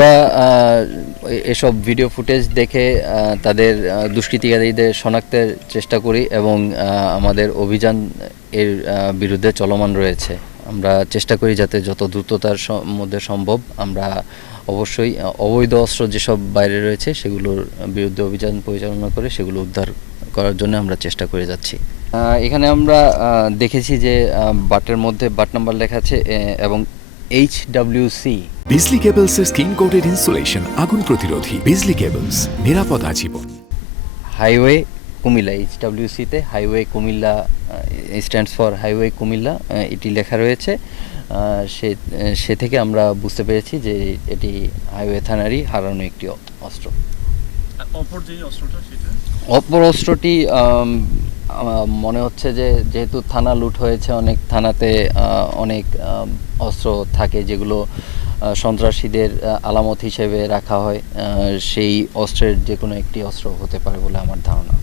আমরা এসব video footage দেখে তাদের দুষ্কৃতিকারীদের শনাক্তের চেষ্টা করি এবং আমাদের অভিযান এর বিরুদ্ধে চলমান রয়েছে। আমরা চেষ্টা করি যাতে যত দ্রুততার মধ্যে সম্ভব আমরা অবশ্যই অবৈধ অস্ত্র যেসব বাইরে রয়েছে সেগুলোর বিরুদ্ধে অভিযান পরিচালনা করে সেগুলো উদ্ধার করার জন্য আমরা চেষ্টা করে যাচ্ছি। এখানে আমরা দেখেছি যে বাটের মধ্যে বাট নাম্বার লেখা আছে এবং HWC। বিজলি কেবলসের স্কিন কোটেড ইনসুলেশন আগুন প্রতিরোধী। বিজলি কেবলস, নিরাপদ আজীবন। হাইওয়ে কুমিল্লা, HWC তে highway Comilla stands for highway Comilla এটি লেখা রয়েছে। সে থেকে আমরা বুঝতে পেরেছি যে এটি হাইওয়ে থানারই হারানো একটি অস্ত্র। অপর অস্ত্রটি মনে হচ্ছে যে যেহেতু থানা লুট হয়েছে, অনেক থানাতে অনেক অস্ত্র থাকে যেগুলো সন্ত্রাসীদের আলামত হিসেবে রাখা হয়, সেই অস্ত্রের যে কোনো একটি অস্ত্র হতে পারে বলে আমার ধারণা।